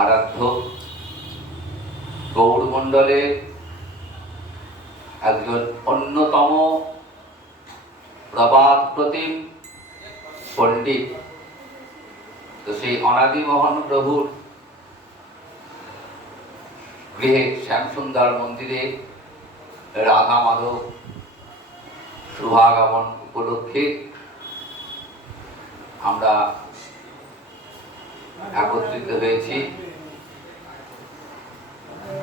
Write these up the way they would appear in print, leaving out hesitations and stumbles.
আরাধ্য গৌড়মণ্ডলের একজন অন্যতম প্রবাদ প্রতিম পণ্ডিত। তো সেই অনাদিমোহন প্রভুর গৃহে শ্যামসুন্দর মন্দিরে রাধা মাধব শুভাগমন উপলক্ষে আমরা একত্রিত হয়েছি।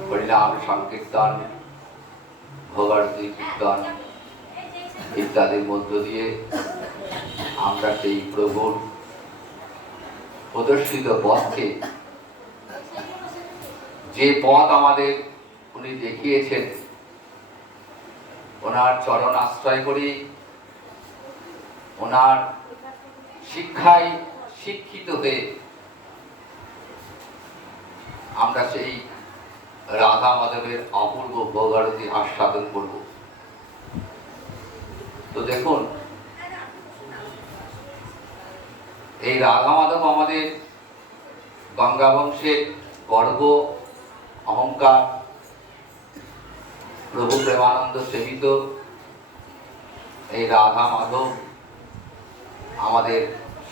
হরিনাম সংকীর্তন, ভোগারতি কীর্তন ইত্যাদির মধ্য দিয়ে আমরা সেই প্রভুর প্রদর্শিত পথকে, যে পথ আমাদের উনি দেখিয়েছেন, ওনার চরণ আশ্রয় করি, ওনার শিক্ষায় শিক্ষিত হয়ে আমরা সেই রাধা মাধবের অপূর্ব ভোগারতি আস্বাদন করব। তো দেখুন, এই রাধা মাধব আমাদের গঙ্গা বংশের গর্ব, অহংকার, প্রভু প্রেমানন্দ সেবিত এই রাধা মাধব আমাদের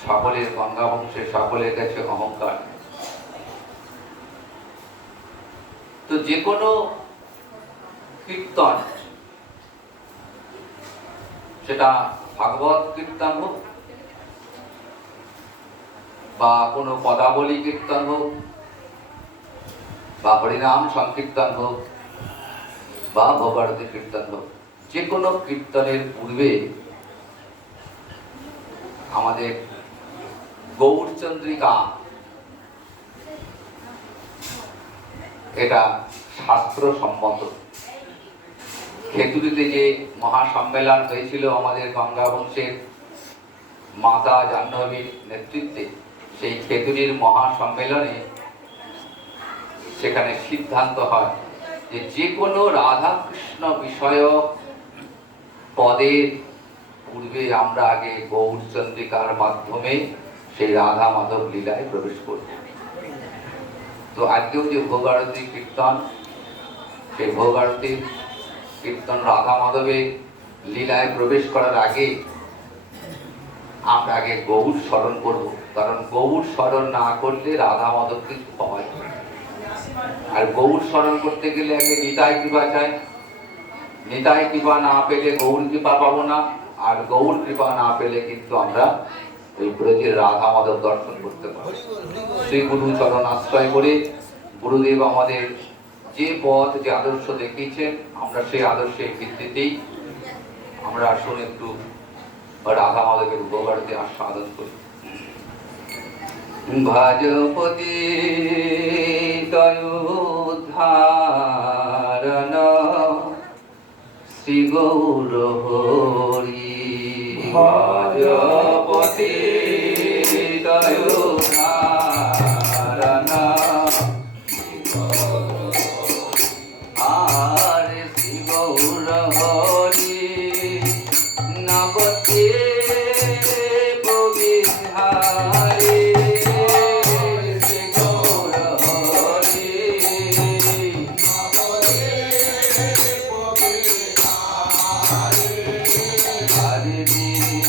সকলের, গঙ্গা বংশের সকলের কাছে অহংকার। তো যে কোনো কীর্তন, সেটা ভাগবত কীর্তন হোক বা কোনো পদাবলী কীর্তন হোক বা হরিনাম সংকীর্তন হোক বা ভোগারতি কীর্তন হোক, যে কোনো কীর্তনের পূর্বে আমাদের গৌরচন্দ্রিকা, এটা শাস্ত্রসম্মত। খেতুরিতে যে মহাসম্মেলন হয়েছিল আমাদের গঙ্গা বংশের মাতা জাহ্নবীর নেতৃত্বে, সেই খেতুরির মহাসম্মেলনে সেখানে সিদ্ধান্ত হয় যে যে কোনো রাধা কৃষ্ণ বিষয়ক পদের পূর্বে আমরা আগে গৌরচন্দ্রিকার মাধ্যমে সেই রাধা মাধব লীলায় প্রবেশ করব। তো আজকেও যে ভোগারতি কীর্তন, সেই ভোগারতি কীর্তন রাধা মাধবের লীলায় প্রবেশ করার আগে আমরা আগে গৌর স্মরণ করব, কারণ গৌর স্মরণ না করলে রাধা মাধব কিন্তু পাওয়া যায়। আর গৌর স্মরণ করতে গেলে আগে নিতাই কৃপা চাই, নিতাই কৃপা না পেলে গৌর কৃপা পাবো না, আর গৌর কৃপা না পেলে কিন্তু আমরা ওই ব্রজের রাধা মাধব দর্শন করতে পারবো। শ্রী গুরু চরণ আশ্রয় করে গুরুদেব আমাদের যে পথ, যে আদর্শ দেখিয়েছেন, আমরা সেই আদর্শের ভিত্তিতেই আমরা আসুন একটু রাধা মাধবের ভোগারতি আস্বাদন করি। ভাজপতি তয়োদ্ধারণ শ্রী গৌর হরি, ভাজপতি তয়োদ্ধারণ আরে শ্রী গৌর হরি, নবতে ববিহারে শ্রী গৌর হরি, নবতে ববিহারে হরে দীন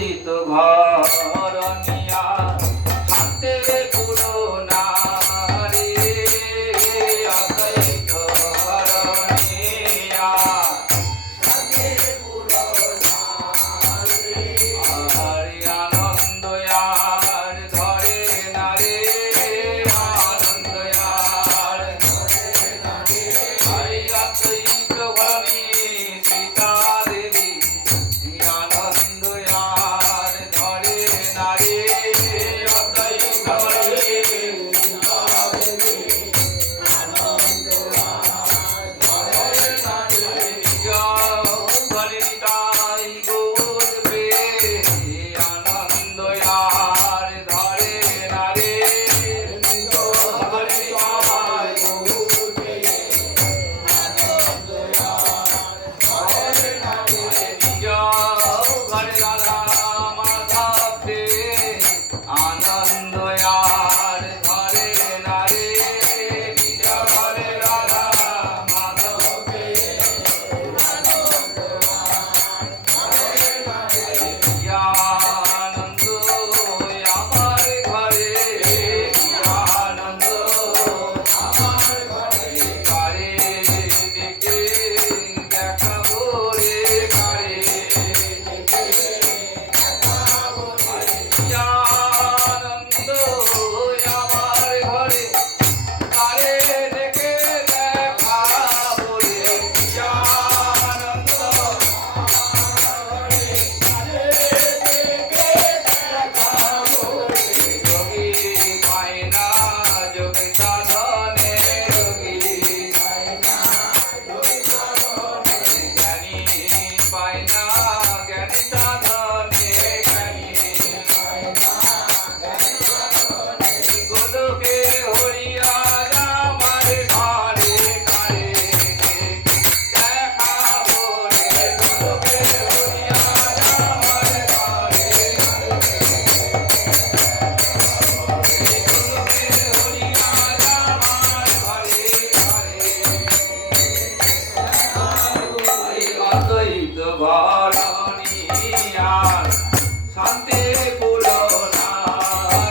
অদ্বৈত ঘর নিয়া শান্তে পুরো না রে, অদ্বৈত ঘর নিয়া শান্তে পুরো না রে, আর আনন্দ আর ধরে না রে, আনন্দ আর ধরে না রে, হরি অদ্বৈত ঘর সীতা দেবী আনন্দ আর ধরে না রে, অদ্বৈত ঘর সীতা দেবী আনন্দ আর ধরে না রে, নিজ ঘরে নিতাই গৌর বে আনন্দ আর ধরে না রে, নিজ ঘরে নিতাই গৌর বে আনন্দ আর ধরে না রে, নিজ ঘরে রাধা মাধব রে আনন্দ আর ধরে না রে, নিজ ঘরে রাধা মাধব রে আনন্দ আর ধরে না রে, আনন্দ আমার ঘরে, আনন্দ আমার ঘরে, কারে দেখে দেখাবো রে, কারে দেখে দেখাবো রে, আনন্দ আমার ঘরে, কারে দেখে দেখাবো রে, আনন্দ যোগী পায় না যোগ সাধনে, যোগী পায় না যোগ সাধনে, জ্ঞানী পায় না জ্ঞান সাধনে, জ্ঞানী পায় না জ্ঞান সাধনে, গোলকে হরিয়া আমার ঘরে, কারে দেখাবো রে, গোলকে হরিয়া আমার ঘরে, অদ্বৈত ঘর নিয়া শান্তি পুরো না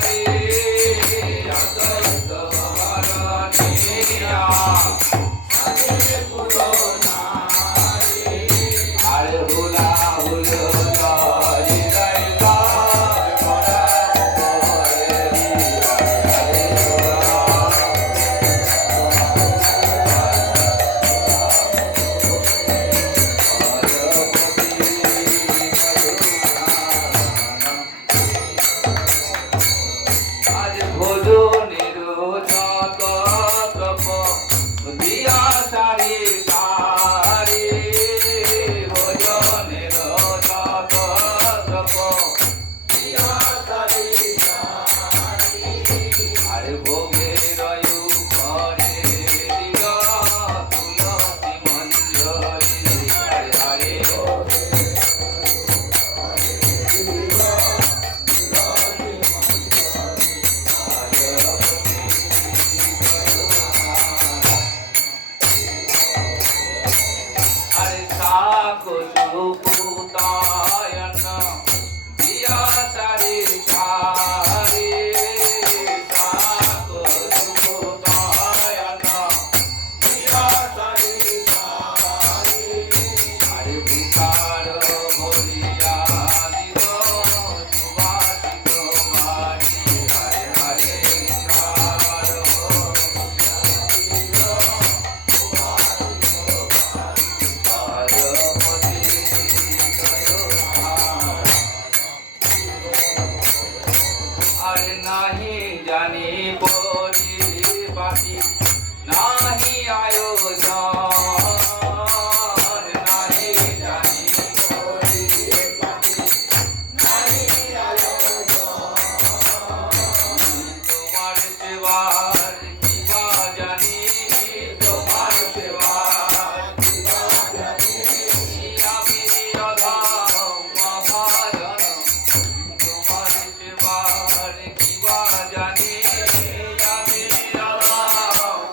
রে, অদ্বৈত ঘর নিয়া শান্তি পুরো না রে, আরে হুলা হুলো জয় জয় জয় করা করে হরে আজ ভোজনের যত তপ দিয়া সারি সারি, ভোজনের যত তপ দিয়া সারি সারি, আরে ভোগের করে দিল তুলসী মঞ্জরি, হরে হরে আরে সাকো সুপুতায়ন দিয়া সারি সারি, সাকো সুপুতায়ন দিয়া সারি সারি, আরে বিকার বলিয়া দিল সুবাসিত মারি, হরে হরে বিকার আরে নাহি জানি পরিবাসী নাহি আয়োজন, নাহি জানি পরিবাসী নাহি আয়োজন, তোমার সেবার কিবা জানি, তোমার সেবার কিবা জানি, আমি অধম মহাজন, তোমার সেবার কিবা জানি, আমি অধম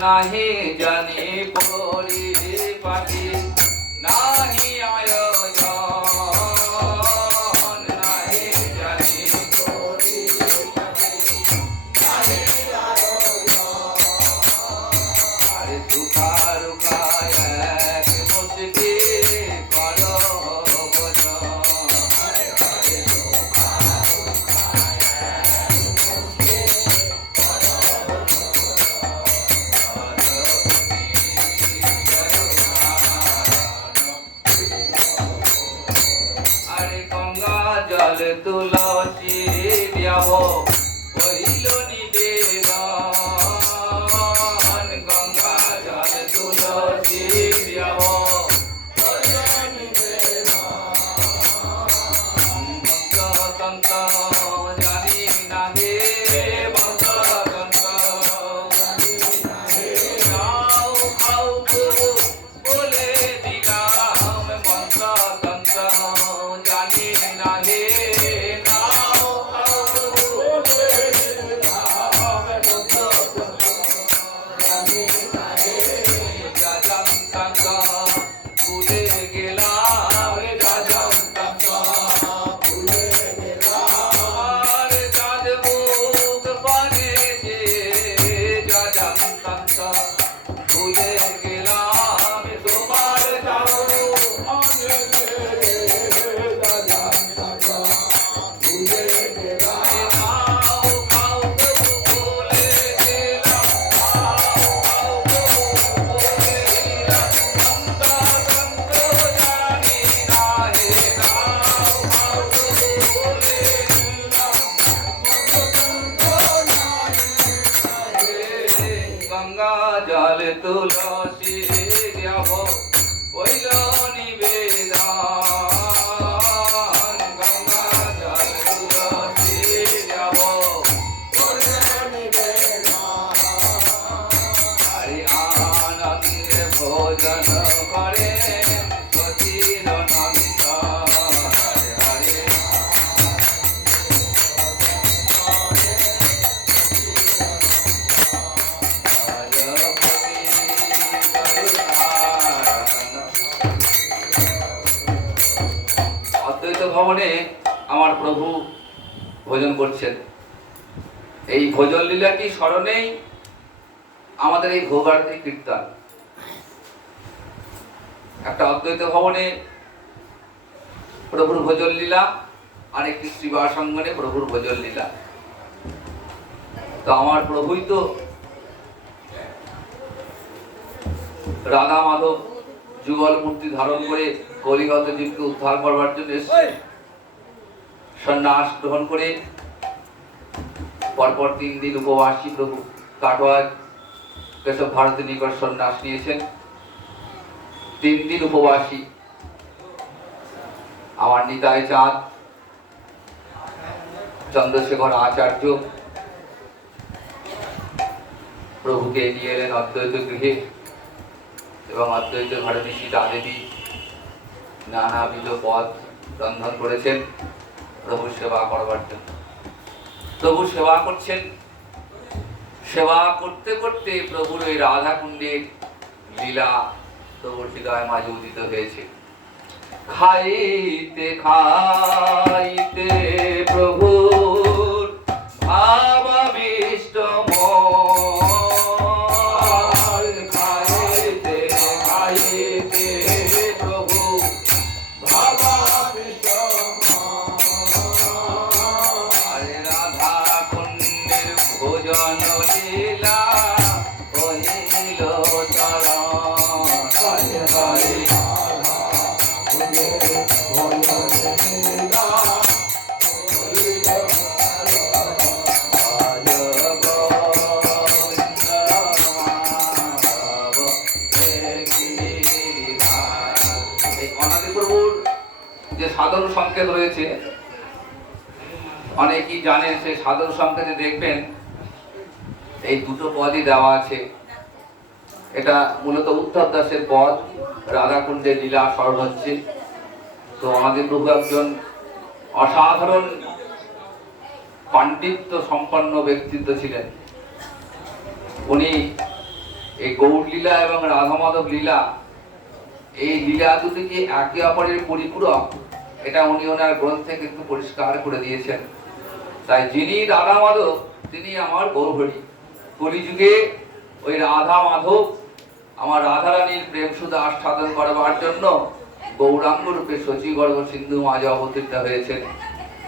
নাহি জানি পরিপাটি নাহি আয়োজন নাহি জানি পরিপাটি নাহি আয়োজন আরে সুখা রুখায় এক মুষ্টি করো ভোজন আরে সুখা রুখায় এক মুষ্টি করো আরে গঙ্গা জল তুলসী দেব কহিল নিবেদন গঙ্গা জল তুলসী দেব কহিল নিবেদন মন্ত্রতন্ত্র জানি না হে মন্ত্রতন্ত্র জানি না হে নাও খাও বলে দিলাম মন্ত্রতন্ত্র জানি না হে নাও খাও বলে দিলাম মন্ত্রতন্ত্র জানি না হে যাজন্তন্ত্র ভুলে গেলাম যাজন্তন্ত্র ভুলে গেলাম যাদবুক পানে যে যাজন্তন্ত্র ভুলে গেলাম তোমার যাও ভুলে গেলাম নাও খাও ভুলে গেলাম নাও খাও ভুলে গেলাম অন্তরঙ্গ জানি না হে নাও খাও ভুলে গেলাম গঙ্গা জল তুলসী দেব কইল নিবেদন গঙ্গা জল তুলসী দেব কইল নিবেদন হরি আনন্দে ভোজন করে সচির নন্দ হরে হরে অদ্বৈত ভবনে আমার প্রভু ভোজন করছেন। এই ভোজন লীলাটি স্মরণেই আমাদের এই ভোগারতি কীর্তন। একটা অদ্বৈত ভবনে প্রভুর ভোজন লীলা আর একটি শ্রীবাসঙ্গনে প্রভুর ভোজন লীলা। তো আমার প্রভুই তো রাধা মাধব যুগল মূর্তি ধারণ করে কলিগত জীবকে উদ্ধার করবার জন্য এসেছে। সন্ন্যাস গ্রহণ করে পরপর 3 দিন উপবাসী প্রভু কাটোয়া কেশব ভারতের নিকট সন্ন্যাস নিয়েছেন। 3 দিন উপবাসী আমার নিতাই চাঁদ চন্দ্রশেখর আচার্য প্রভুকে নিয়ে এলেন অদ্বৈত গৃহে এবং অদ্বৈত ভারতী সীতা দেবী নানাবিধ পদ রন্ধন করেছেন প্রভুর সেবা করবার জন্য। প্রভু সেবা করছেন। সেবা করতে করতে প্রভুর ওই রাধা কুণ্ডের লীলা প্রভুর হৃদয় মাঝে উদিত হয়েছে। খাইতে খাইতে প্রভুর ভাবাবিষ্ট মন খাইতে খাইতে প্রভু ভাবাবিষ্ট আরে রাধা কুণ্ডের ভোজন লীলা কহিল চরণ হরে হরে যে সাধন সংকেত রয়েছে অনেকেই জানেন। সেই সাধন সংকেতে দেখবেন এই দুটো পদই দেওয়া আছে। এটা মূলত উত্তর দাসের পদ, রাধাকুণ্ডের লীলা স্মরণ হচ্ছে। তো আমাদের প্রভু একজন অসাধারণ পাণ্ডিত্য সম্পন্ন ব্যক্তিত্ব ছিলেন। উনি এই গৌর লীলা এবং রাধা মাধব লীলা, এই লীলা দুটি যে একে অপরের পরিপূরক, এটা উনি ওনার গ্রন্থে কিন্তু পরিষ্কার করে দিয়েছেন। তাই যিনি রাধা মাধব তিনি আমার গৌরহরি। কলিযুগে ওই রাধা মাধব আমার রাধারানীর প্রেম সুধা আস্বাদন করবার জন্য গৌরাঙ্গ রূপে শচীগর্ভ সিন্ধু মাঝে অবতীর্ণ হয়েছেন।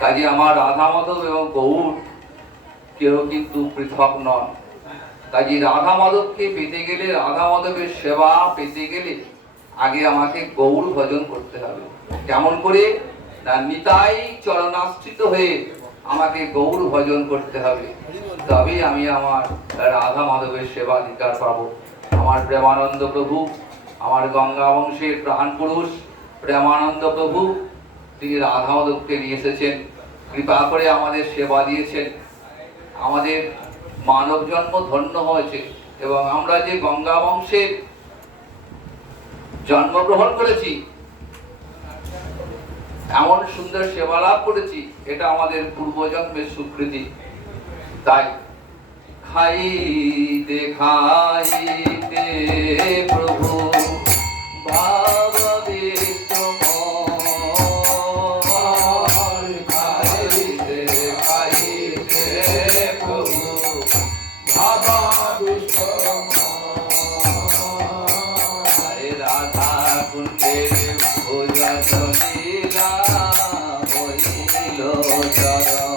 কাজে আমার রাধা মাধব এবং গৌর কেউ কিন্তু পৃথক নন। কাজে রাধা মাধবকে পেতে গেলে, রাধা মাধবের সেবা পেতে গেলে আগে আমাকে গৌর ভজন করতে হবে। কেমন করে? না, নিতাই চরণাশ্রিত হয়ে আমাকে গৌর ভজন করতে হবে, তবেই আমি আমার রাধা মাধবের সেবা অধিকার পাবো। আমার প্রেমানন্দ প্রভু, আমার গঙ্গা বংশের প্রাণ পুরুষ প্রেমানন্দ প্রভু, তিনি রাধা মাধবকে নিয়ে এসেছেন, কৃপা করে আমাদের সেবা দিয়েছেন, আমাদের মানব জন্ম ধন্য হয়েছে এবং আমরা যে গঙ্গা বংশের জন্মগ্রহণ করেছি, এমন সুন্দর সেবা লাভ করেছি, এটা আমাদের পূর্বজন্মের স্বীকৃতি। তাই খাইতে খাইতে প্রভু ভাববিষ্ট মন, খাইতে খাইতে প্রভু ভাববিষ্ট মন, রাধা কুণ্ডের ভোজন লীলা হইল চরণ।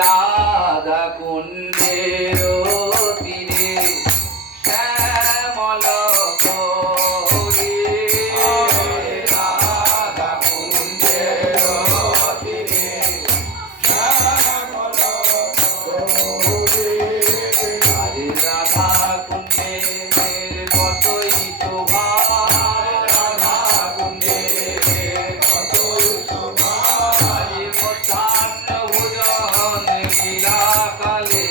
রাধা কুণ্ডের তীরে শ্যামল গৌরী, রাধা কুণ্ডের তীরে শ্যামল গৌরী, রাধা কুণ্ডের কতই শোভা, রাধা কুণ্ডের কতই শোভা, মধ্যাহ্ন ভোজন লীলা কালে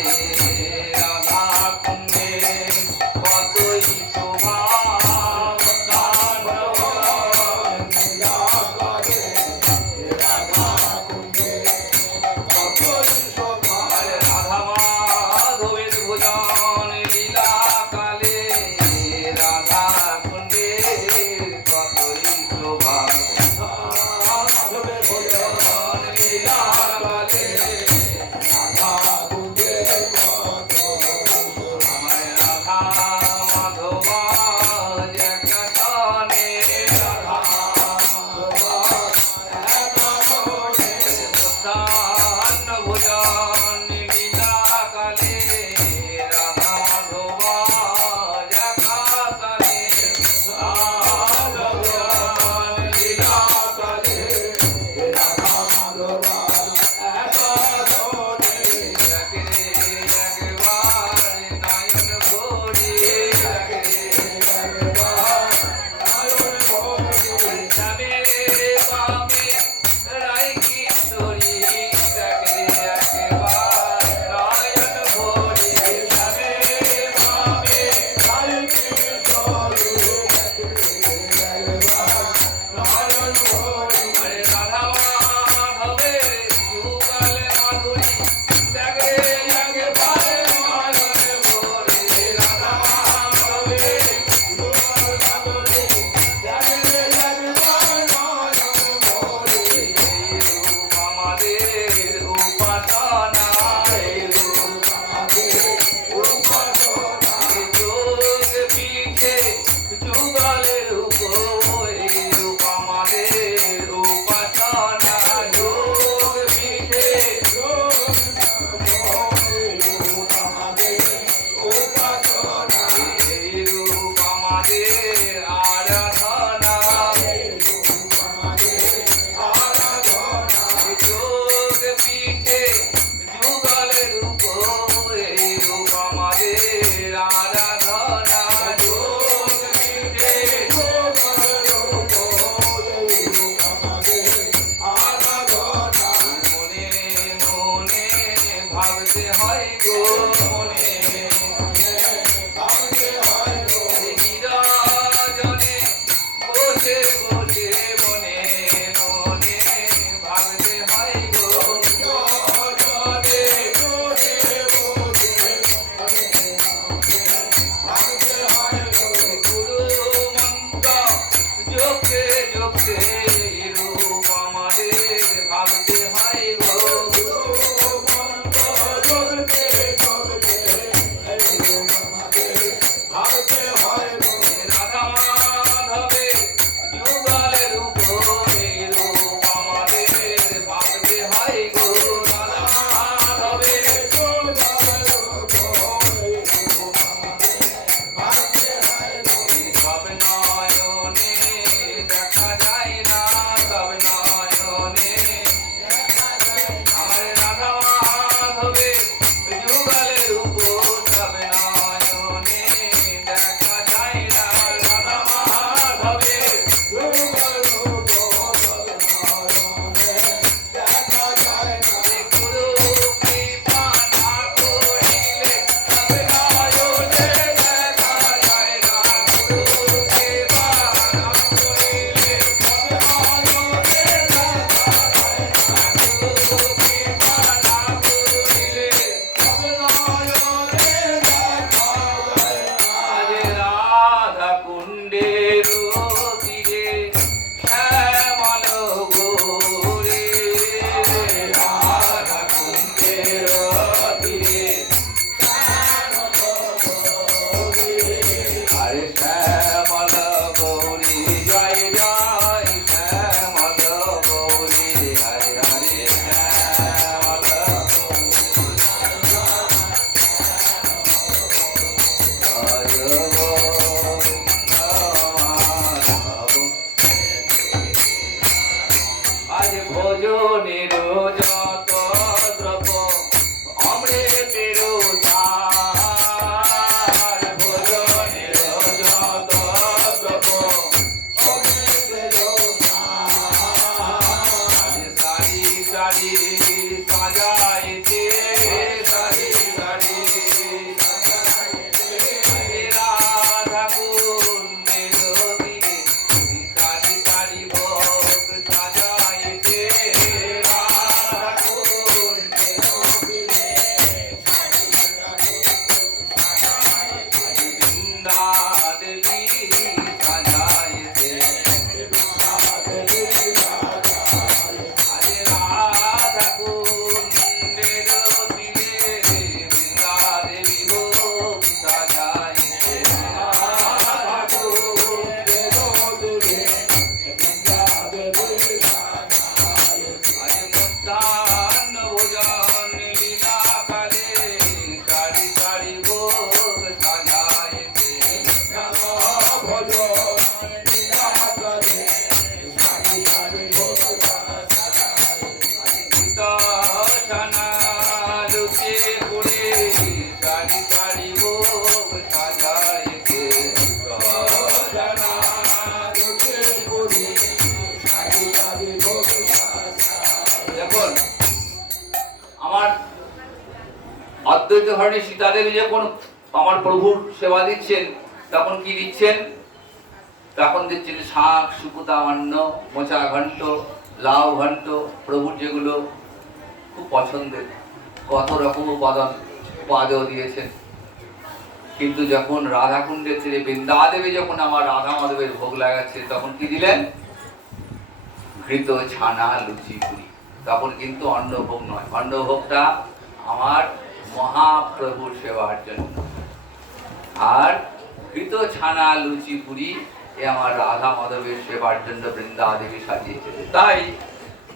ভাবতে হয় গো মনে নিরজনে বসে বসে মনে মনে ভাবতে হয় গো গুরু মন্ত্র জপতে জপতে রূপ আমাদের ভাবতে হয় গো রাধা মাধবের যুগলের উপরে রূপ আমাদের ভাবতে হয় গো রাধা মাধবের সব নয়নে দেখা যায় না সব নয়নে আমার রাধা মাধবের যুগলের উপর সব নয়নে দেখা যায় না রাধা মাধবের গুরু কৃপা না করিলে সব নয়নে দেখা যায় না গুরু কৃপা না করিলে সব নয়নে দেখা যায় না গুরু কৃপা না করিলে সব নয়নে দেখা যায় আজ রাধা কুণ্ডের তীরে শ্যামল গৌরে রাধা কুণ্ডের তীরে আরে শ্যামল গৌরী জয় জয় শ্যামল গৌরী হরে হরে শ্যামল হরে গোবিন্দ মাধব আজ ভোজনের যত দ্রব্য অমৃতের ধার ভোজনের যত দ্রব্য অমৃতের ধার সারি সারি সাজাইতে সারি সারি রাধা কুণ্ডের তীরে সারি সারি ভোগ সাজাইতে রাধা কুণ্ডের তীরে বৃন্দা দেবী সাজাইতে আরে রাধা কুণ্ডের তীরে বৃন্দা দেবী ভোগ সাজাইতে রাধা কুণ্ডের তীরে আজ মধ্যাহ্ন ভোজন লীলা কালে সারি সারি ভোগ সাজাইতে ছানা লুচিয়ে পড়ে সারি সারি ভোগ সাজাইতে দেখুন আমার অদ্বৈত ধরনের সীতাদেবী যখন আমার প্রভুর সেবা দিচ্ছেন তখন কি দিচ্ছেন তখন দিচ্ছেন শাক শুকুতা অন্ন মোচা ঘন্ট লাউ ঘন্ট প্রভুর যেগুলো খুব পছন্দের কত রকম উপাদেয় দিয়েছেন কিন্তু যখন রাধাকুণ্ডের তীরে বৃন্দাদেবী যখন আমার রাধা মাধবের ভোগ লাগাচ্ছে তখন কি দিলেন ঘৃত ছানা লুচি পুরি তখন কিন্তু অন্নভোগ নয় অন্নভোগটা আমার মহাপ্রভুর সেবার জন্য আর ঘৃত ছানা লুচি পুরি এ আমার রাধা মাধবের সেবার জন্য বৃন্দাদেবী সাজিয়েছে তাই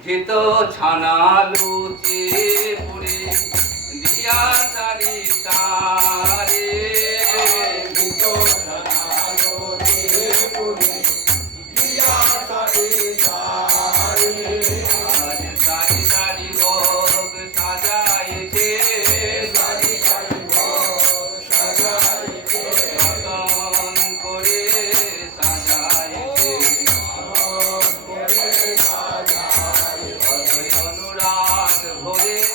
ঘৃত ছানা লুচি পুরি দিয়া সারি তারে ঘৃত ছানা লুচি পুরি দিয়া সারি তারে আজ সারি সারি ভোগ সাজাইছে সারি সারি ভোগ সাজাইছে রতন করে সাজাইছে রতন করে সাজাইছে অনুরাগ ভরে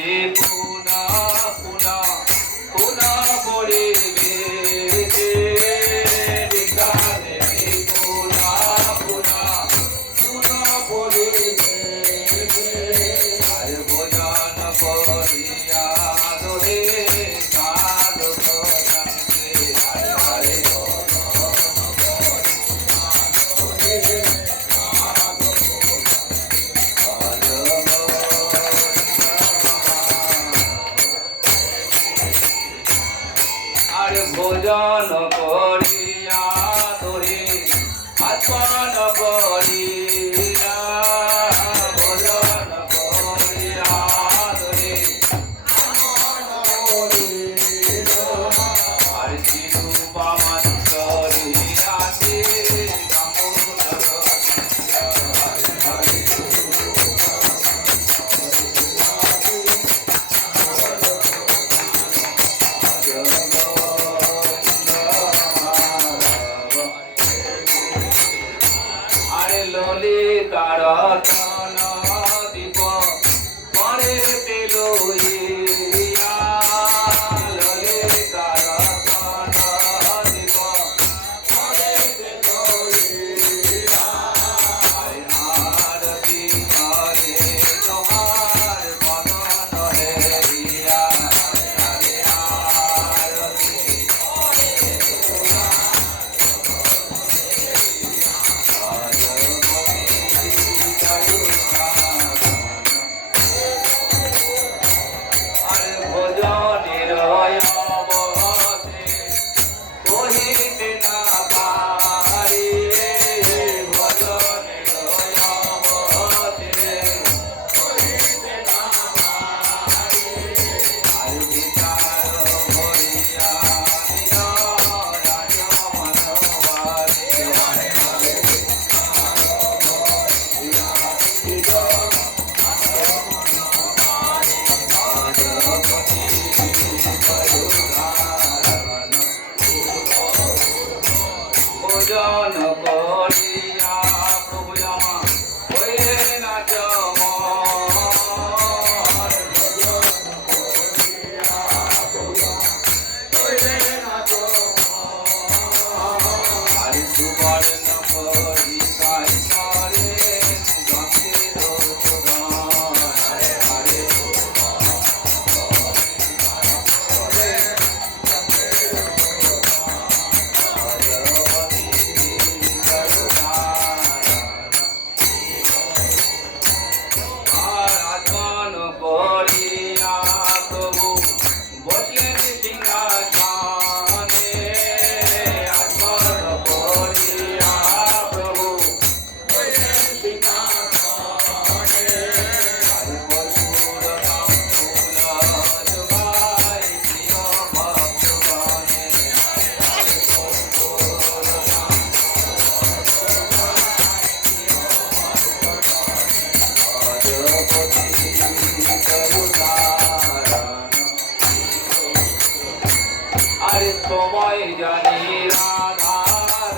পুনা পুনা পুনা পড়িবে বিজ্ঞানে পুনা পুনা পুনা পড়িবে আর ভোজন করিয়া দোহে সাধু ভজনকে হরে হরে আর ভোজন করিয়া তোরে আত্মন করিয়া ভোজন করিয়া তোরে আর শিরূপা মঞ্চরিয়াতে ললিতার তন দীপ পরে পেল ললিতার তন দীপ পরে পেল আরতি করে তোমার মদন হেরিয়া হরে আরতি ভোজনের অবসে কহিতে না পারি ভোজনের অবসে কহিতে না পারি আর বিচার করিয়া দিল রাজ মানবাসী হরে হরে ভোজন করিয়া প্রভু আমার হয়ে নাচ হরি সুবর্ণ করি সাই করে গন্ধের হরে হরে আরাধন করিয়া প্রভু বসলেন সিংহাসনে আরাধন করিয়া প্রভু বসলেন সিংহাসনে আর বসুর নাম ফুল জোগাই প্রিয় ভক্তগণে আরে সময় জানি রাধা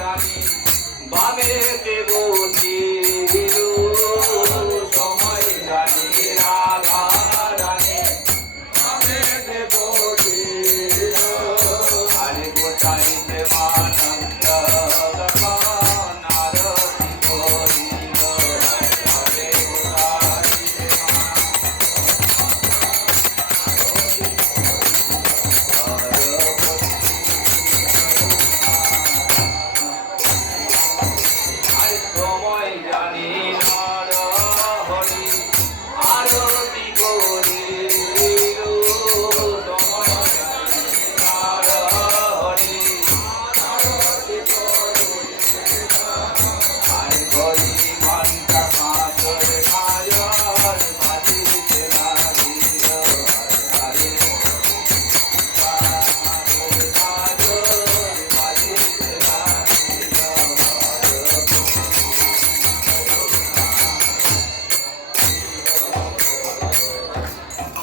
রানী বাবে বসি